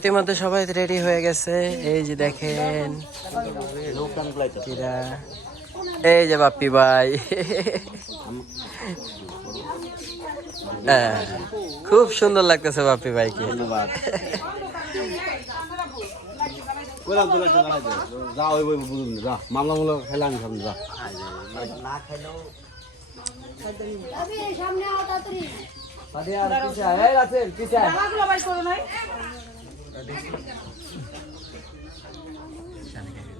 ইতিমধ্যে সবাই রেডি হয়ে গেছে। এই যে দেখেন এই যে বাপ্পি ভাই। হ্যাঁ, খুব সুন্দর লাগতেছে বাপ্পি ভাইকে। সামনে যা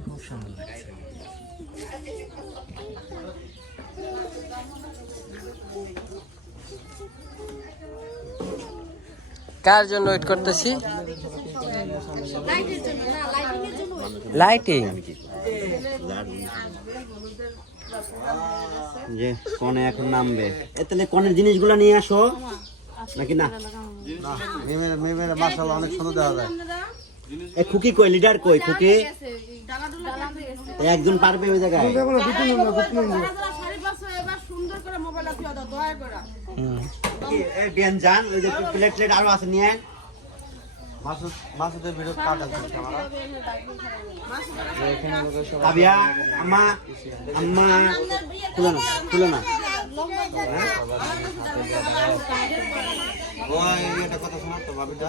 খুব সুন্দর লাগছে কার জন্য ওয়েট করতেছি? লাইটিং যে কনে এখন নামবে। এ তাহলে কনের জিনিসগুলো নিয়ে আসো। নাকি না? মেমের মেমের অনেক সুন্দর দেখা যায়। এ খুকি কই লিডার কই খুকি? একজন পারবে ওই জায়গায়? এ বিয়ান যান ওই যে প্লেট প্লেট আরও আছে নিয়ে। মাসুদ মাসুদের ভিডিও কাট আছে ক্যামেরা। আবিয়া আম্মা আম্মা খুলো না খুলো না। ওই একটা কথা শোনা তো ভাবিটা।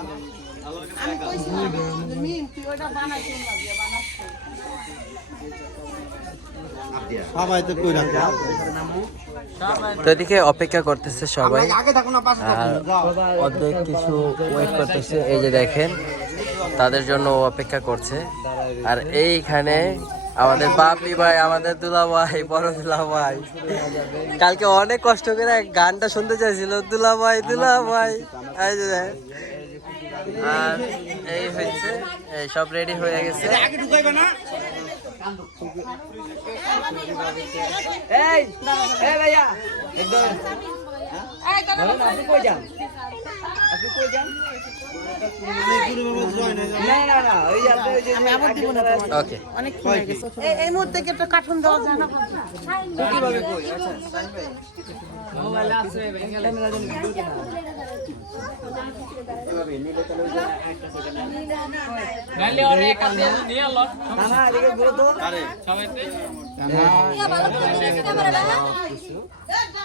আবিয়া সবাই তো কই রাখবে তো এদিকে অপেক্ষা করতেছে সবাই। আর অর্ধেক কিছু ওয়েট করতেছে এই যে দেখেন তাদের জন্য অপেক্ষা করছে। আর এইখানে আমাদের বাপি ভাই আমাদের দুলা ভাই বড় দুলা ভাই কালকে অনেক কষ্ট করে গানটা শুনতে চাইছিল দুলা ভাই দুলা ভাই। আর এই হয়েছে সব রেডি হয়ে গেছে। এই ভাইয়া। একদম আপনি কই যান? আপনি কই যান? এই- মুহূর্তে একটা কার্টুন দেওয়া যায় না? কীভাবে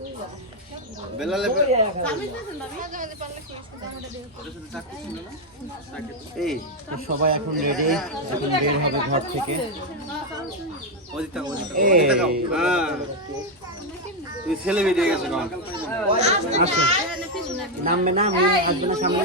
এই, বেলালে এই সবাই এখন রেডি এখন বের হবে ঘর থেকে। হ্যাঁ। তুই ছেলে বেরিয়ে গেছে নামবে না আসবে না সামনে?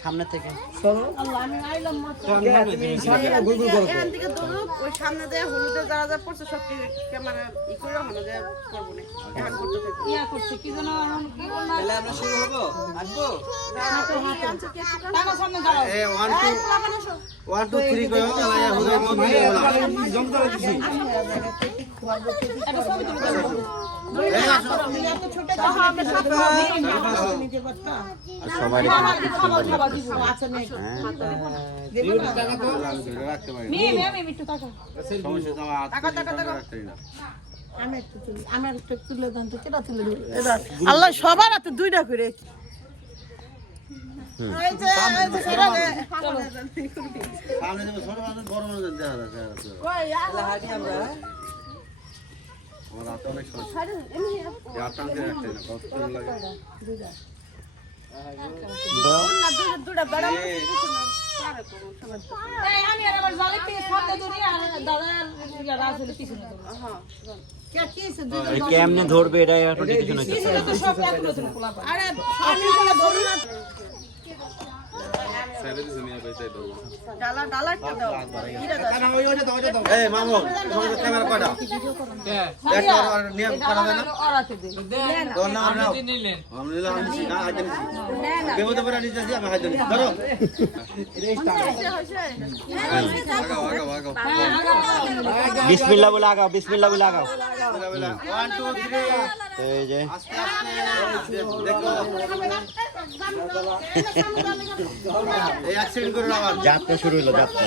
সামনে থেকে আল্লাহ আমি আইলাম মাত্র এখান থেকে দৌড়ুক ওই সামনে দিয়ে হলুদে যারা যা পড়ছে সব ক্যামেরা ই করে হলো যে করব না এখন করতে থাকব ইয়া করছে কি যেন কি বলল তাহলে আমরা শুরু হব আসব টাকা সামনে দাঁড়াও এ ওয়ান টু থ্রি করে মন জমতে আল্লাহ সবার হাতে দুইটা করে। সামনে বড় মানুষ দেখা যাচ্ছে আমার হাতে অনেক সমস্যা রাখতে না কত লাগে না, দুইটা- দুইটা বেড়া মানুষ এই, এই, আমি আর আমার জালের থেকে সামনে ধরি, আর দাদা আর রাসেল পিছনে ধরি। কে কি হইছে? দুইটা কেমনে ধরবে এটা। আরে, আমি এখানে ধরি ধরো। বিসমিল্লাহ বলে আগাও বিসমিল্লাহ বলে আগাও। যাত্রা শুরু হলো যাত্রা।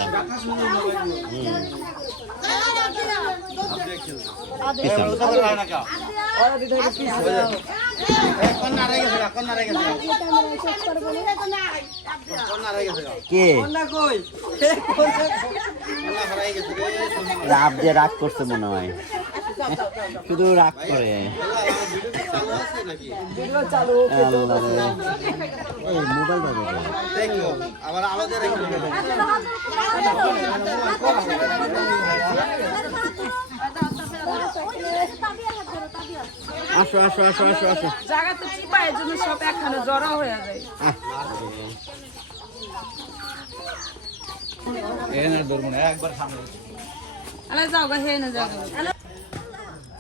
রাগ করছে মনে হয়। শুধু রাগ করে। মোবাইল আসো আসো আসো আসো আসো। জায়গাতে চিপায় জন্য সব একখানে জড়ো হয়ে যায়। আরে যাও গা হে না যাও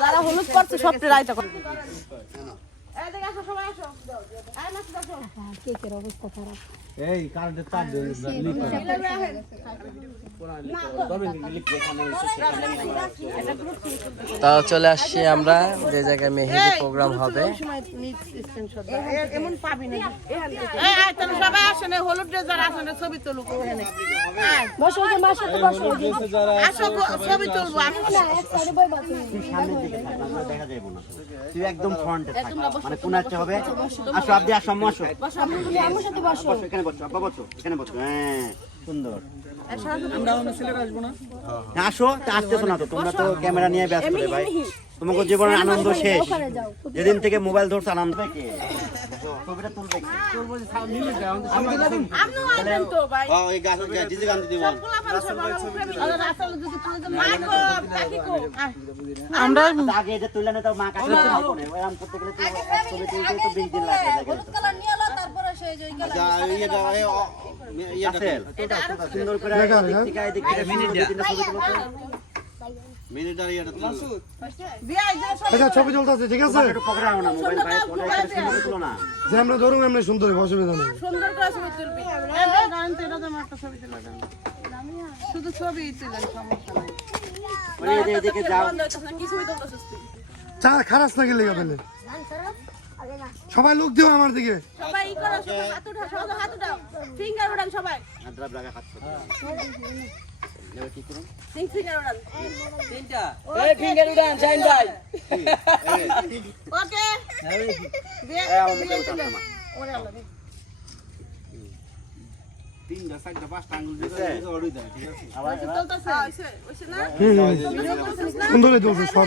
যারা হলুদ করছে সবটা রাইতা করে কেকের অবস্থা খারাপ। এই কারেন্টের তার তাও চলে আসছি আমরা যে জায়গায় মেহেদি প্রোগ্রাম হবে এমন পাবি না এই আয় তাহলে সবাই আসেন হলুদ ড্রেস যারা আসেন ছবি তুলুক ওখানে বসো বসো আসো ছবি তুলবো তুই দেখা যাবে না একদম ফ্রন্টে থাক মানে কোন হবে আসো আপনি আসো আম্মু আসো আমার সাথে বসো বসো এখানে বসো আব্বা বসো এখানে বসো হ্যাঁ সুন্দর হ্যাঁ, আসো তা আসতেছো না তো তোমরা তো ক্যামেরা নিয়ে ব্যস্ত রে ভাই তোমাকে জীবনের আনন্দ শেষ যেদিন থেকে মোবাইল ধরছো আনন্দ কে ছবিটা তুলবে আমরা আগে যে তুলে নিতে মা কাছে ওইরকম করতে গেলে ছবি তুলতে তো বিশ দিন লাগে ছবি। আচ্ছা ছবি চলতেছে ঠিক আছে? যে আমরা ধরুন এমনি সুন্দর অসুবিধা নেই। শুধু ছবি তুলেন সমস্যা নাই। খারাপ না গেলে গেলে সবাই লোক দিও আমার দিকে। সবাই ই করো সবাই হাত উঠাও সবাই হাত উঠাও ফিঙ্গার উড়ান সবাই। আদ্রা ব্রাগা খাচ্ছ এবার কি করুন সিং ফিঙ্গার উড়ান ওকে দিয়ে এই আমার মুখে উঠাও না ওরে আল্লাহ রে। তিনটা চারটা পাঁচটা আঙ্গুল দিয়ে ঠিক আছে? আবার এবার চলতেছে হইছে হইছে না? সুন্দর সব।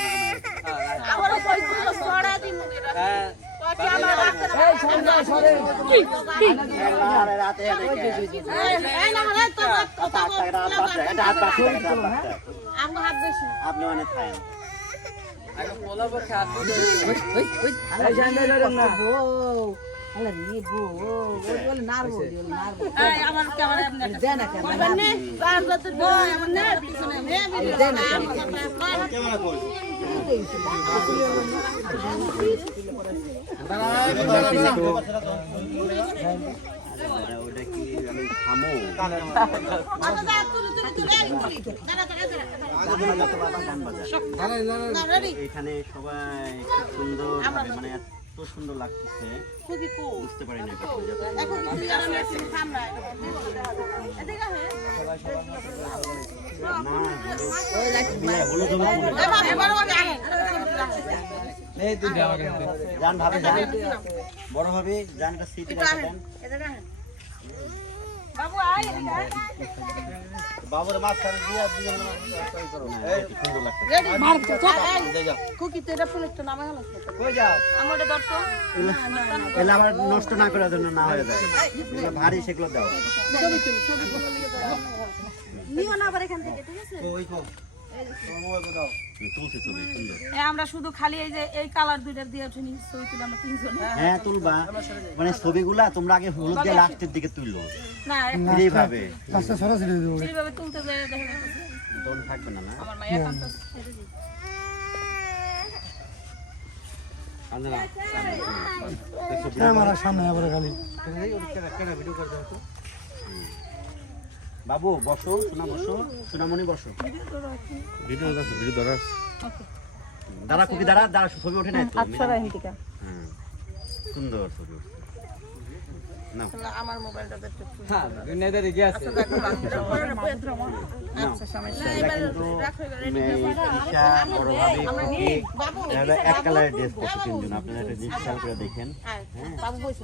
আপনি অনেক খায় এই আমার ক্যামেরা ওটা কি আমি থামো এখানে সবাই খুব সুন্দর মানে এত সুন্দর লাগতেছে। খুবই কো বুঝতে পারি না বড় ভাবি জানটা সিটি রাখা দেন এদিকে আহে বাবু আয় এদিকে আয় বাবুর মাছ খান দিয়ে দিয়ে করো এই সুন্দর লাগছে। রেডি মার তো কুকি তো এটা ফুল একটু নামা হলো কই যাও? আমার নষ্ট না করার জন্য না হয়ে যায়। ভারী সেগুলো দাও। ছবি তুলি ছবি তুলি। নিও না আবার এখান থেকে ঠিক আছে? দাও। তুলছে ছবি আমরা শুধু খালি এই যে এই কালার দুইটা দিয়ে উঠে ছবি তুলি আমরা তিনজন। হ্যাঁ তুলবা। মানে ছবিগুলা তোমরা আগে হলুদ দিয়ে লাস্টের দিকে তুললো। না এইভাবে আস্তে সরাসরি দেবো। এইভাবে তুলতে যায় দেখা যাচ্ছে। তখন থাকবে না না? আমার মায়ের কাছে ক্যামেরার সামনে আবার খালি। বাবু বসো সোনা বসো সোনামণি বসো ভিডিও আছে ভিডিও ধরা দাঁড়া কুকি দাঁড়া দাঁড়া ছবি ওঠে আচ্ছা হিন্দিকা হ্যাঁ সুন্দর ছবি না আমার মোবাইলটা দেখতে এক কালারের ড্রেস পরছে তিনজন আপনারা একটা জিনিস খেয়াল করে দেখেন বাবু বসে